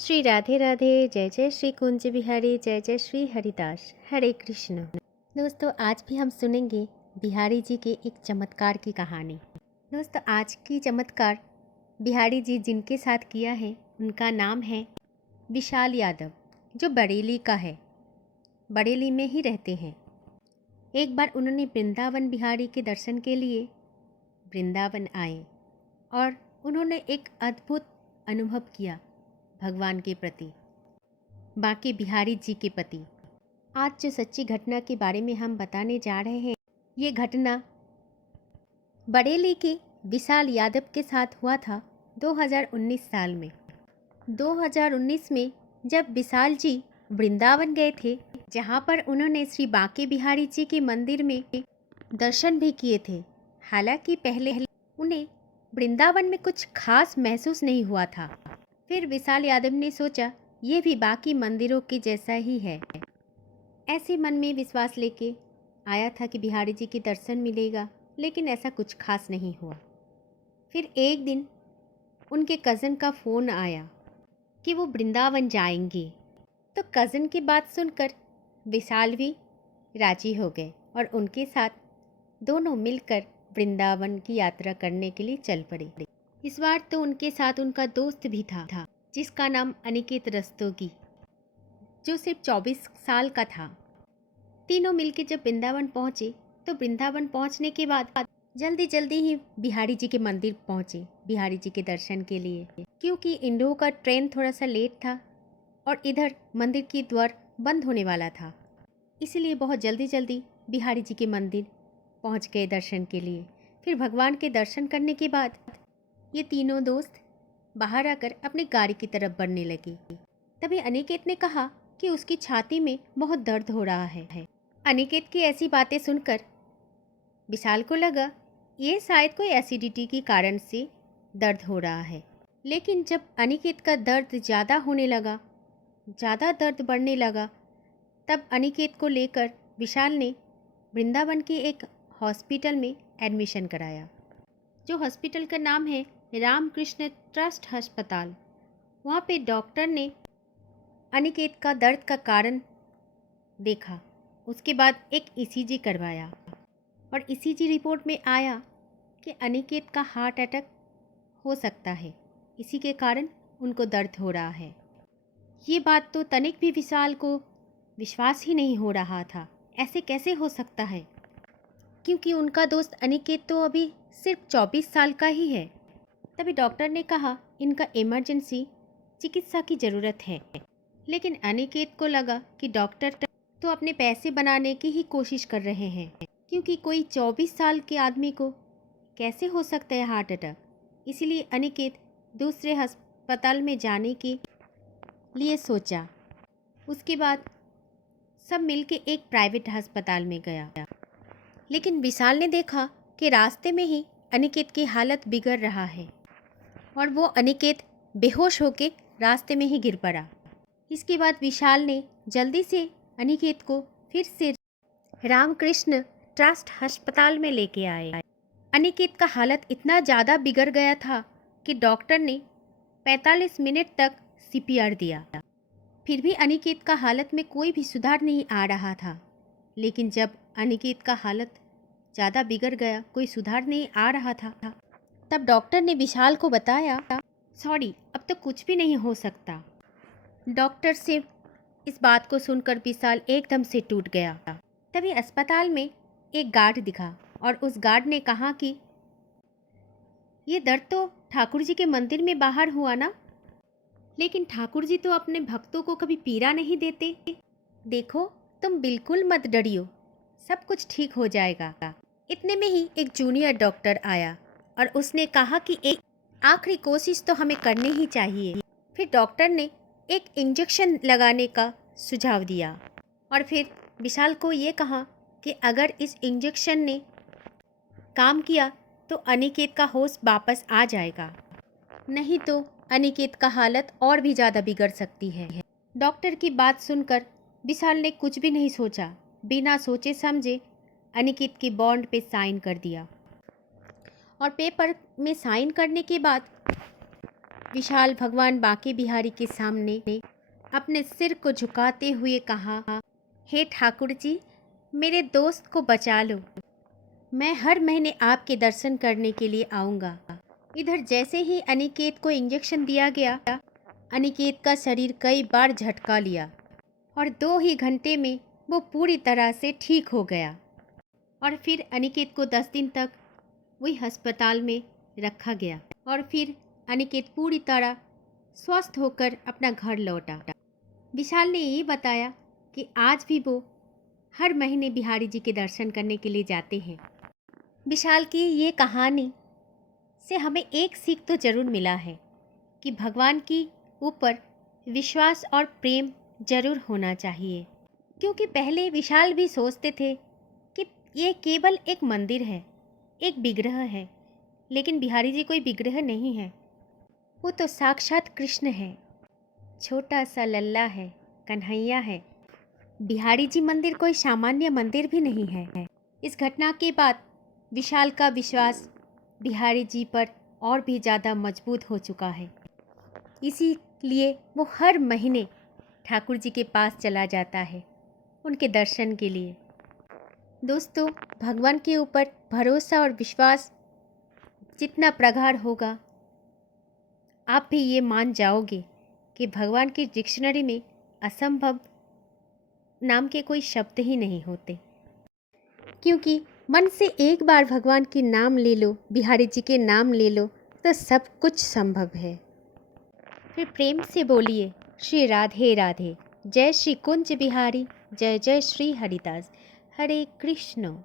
श्री राधे राधे। जय जय श्री कुंज बिहारी, जय जय श्री हरिदास। हरे कृष्ण। दोस्तों, आज भी हम सुनेंगे बिहारी जी के एक चमत्कार की कहानी। दोस्तों, आज की चमत्कार बिहारी जी जिनके साथ किया है उनका नाम है विशाल यादव, जो बरेली का है। बरेली में ही रहते हैं। एक बार उन्होंने वृंदावन बिहारी के दर्शन के लिए वृंदावन आए और उन्होंने एक अद्भुत अनुभव किया भगवान के प्रति, बाकी बिहारी जी के प्रति। आज जो सच्ची घटना के बारे में हम बताने जा रहे हैं, ये घटना बरेली के विशाल यादव के साथ हुआ था 2019 साल में। 2019 में जब विशाल जी वृंदावन गए थे, जहाँ पर उन्होंने श्री बांके बिहारी जी के मंदिर में दर्शन भी किए थे। हालांकि पहले उन्हें वृंदावन में कुछ खास महसूस नहीं हुआ था। फिर विशाल यादव ने सोचा ये भी बाकी मंदिरों के जैसा ही है। ऐसे मन में विश्वास लेके आया था कि बिहारी जी के दर्शन मिलेगा, लेकिन ऐसा कुछ खास नहीं हुआ। फिर एक दिन उनके कज़न का फ़ोन आया कि वो वृंदावन जाएंगे। तो कज़न की बात सुनकर विशाल भी राजी हो गए और उनके साथ दोनों मिलकर वृंदावन की यात्रा करने के लिए चल पड़े। इस बार तो उनके साथ उनका दोस्त भी था जिसका नाम अनिकेत रस्तोगी, जो सिर्फ 24 साल का था। तीनों मिलकर जब वृंदावन पहुँचे तो वृंदावन पहुँचने के बाद जल्दी ही बिहारी जी के मंदिर पहुँचे बिहारी जी के दर्शन के लिए, क्योंकि इंडो का ट्रेन थोड़ा सा लेट था और इधर मंदिर की द्वार बंद होने वाला था। इसलिए बहुत जल्दी बिहारी जी के मंदिर पहुँच गए दर्शन के लिए। फिर भगवान के दर्शन करने के बाद ये तीनों दोस्त बाहर आकर अपनी गाड़ी की तरफ बढ़ने लगे। तभी अनिकेत ने कहा कि उसकी छाती में बहुत दर्द हो रहा है। अनिकेत की ऐसी बातें सुनकर विशाल को लगा ये शायद कोई एसिडिटी के कारण से दर्द हो रहा है। लेकिन जब अनिकेत का दर्द ज़्यादा होने लगा, ज़्यादा दर्द बढ़ने लगा, तब अनिकेत को लेकर विशाल ने वृंदावन के एक हॉस्पिटल में एडमिशन कराया, जो हॉस्पिटल का नाम है रामकृष्ण ट्रस्ट अस्पताल। वहाँ पे डॉक्टर ने अनिकेत का दर्द का कारण देखा। उसके बाद एक ईसीजी करवाया और ईसीजी रिपोर्ट में आया कि अनिकेत का हार्ट अटैक हो सकता है, इसी के कारण उनको दर्द हो रहा है। ये बात तो तनिक भी विशाल को विश्वास ही नहीं हो रहा था। ऐसे कैसे हो सकता है, क्योंकि उनका दोस्त अनिकेत तो अभी सिर्फ 24 साल का ही है। तभी डॉक्टर ने कहा इनका इमरजेंसी चिकित्सा की ज़रूरत है। लेकिन अनिकेत को लगा कि डॉक्टर तो अपने पैसे बनाने की ही कोशिश कर रहे हैं, क्योंकि कोई 24 साल के आदमी को कैसे हो सकता है हार्ट अटैक। इसलिए अनिकेत दूसरे अस्पताल में जाने के लिए सोचा। उसके बाद सब मिलके एक प्राइवेट अस्पताल में गया। लेकिन विशाल ने देखा कि रास्ते में ही अनिकेत की हालत बिगड़ रहा है और वो अनिकेत बेहोश होकर रास्ते में ही गिर पड़ा। इसके बाद विशाल ने जल्दी से अनिकेत को फिर से रामकृष्ण ट्रस्ट अस्पताल में लेके आए। अनिकेत का हालत इतना ज़्यादा बिगड़ गया था कि डॉक्टर ने 45 मिनट तक सीपीआर दिया। फिर भी अनिकेत का हालत में कोई भी सुधार नहीं आ रहा था। लेकिन जब अनिकेत का हालत ज़्यादा बिगड़ गया, कोई सुधार नहीं आ रहा था, तब डॉक्टर ने विशाल को बताया सॉरी, अब तो कुछ भी नहीं हो सकता। डॉक्टर से इस बात को सुनकर विशाल एकदम से टूट गया। तभी अस्पताल में एक गार्ड दिखा और उस गार्ड ने कहा कि ये दर्द तो ठाकुर जी के मंदिर में बाहर हुआ ना, लेकिन ठाकुर जी तो अपने भक्तों को कभी पीड़ा नहीं देते। देखो, तुम बिल्कुल मत डरियो, सब कुछ ठीक हो जाएगा। इतने में ही एक जूनियर डॉक्टर आया और उसने कहा कि एक आखिरी कोशिश तो हमें करनी ही चाहिए। फिर डॉक्टर ने एक इंजेक्शन लगाने का सुझाव दिया और फिर विशाल को ये कहा कि अगर इस इंजेक्शन ने काम किया तो अनिकेत का होश वापस आ जाएगा, नहीं तो अनिकेत का हालत और भी ज़्यादा बिगड़ सकती है। डॉक्टर की बात सुनकर विशाल ने कुछ भी नहीं सोचा, बिना सोचे समझे अनिकेत के बॉन्ड पे साइन कर दिया। और पेपर में साइन करने के बाद विशाल भगवान बांके बिहारी के सामने अपने सिर को झुकाते हुए कहा, हे ठाकुर जी, मेरे दोस्त को बचा लो। मैं हर महीने आपके दर्शन करने के लिए आऊँगा। इधर जैसे ही अनिकेत को इंजेक्शन दिया गया, अनिकेत का शरीर कई बार झटका लिया और 2 ही घंटे में वो पूरी तरह से ठीक हो गया। और फिर अनिकेत को 10 दिन तक वही अस्पताल में रखा गया और फिर अनिकेत पूरी तरह स्वस्थ होकर अपना घर लौटा। विशाल ने ये बताया कि आज भी वो हर महीने बिहारी जी के दर्शन करने के लिए जाते हैं। विशाल की ये कहानी से हमें एक सीख तो ज़रूर मिला है कि भगवान की ऊपर विश्वास और प्रेम ज़रूर होना चाहिए, क्योंकि पहले विशाल भी सोचते थे कि ये केवल एक मंदिर है, एक विग्रह है, लेकिन बिहारी जी कोई विग्रह नहीं है, वो तो साक्षात कृष्ण है, छोटा सा लल्ला है, कन्हैया है। बिहारी जी मंदिर कोई सामान्य मंदिर भी नहीं है। इस घटना के बाद विशाल का विश्वास बिहारी जी पर और भी ज़्यादा मजबूत हो चुका है। इसीलिए वो हर महीने ठाकुर जी के पास चला जाता है उनके दर्शन के लिए। दोस्तों, भगवान के ऊपर भरोसा और विश्वास जितना प्रगाढ़ होगा, आप भी ये मान जाओगे कि भगवान की डिक्शनरी में असंभव नाम के कोई शब्द ही नहीं होते, क्योंकि मन से एक बार भगवान के नाम ले लो, बिहारी जी के नाम ले लो, तो सब कुछ संभव है। फिर प्रेम से बोलिए, श्री राधे राधे, जय श्री कुंज बिहारी, जय जय श्री हरिदास, हरे कृष्ण।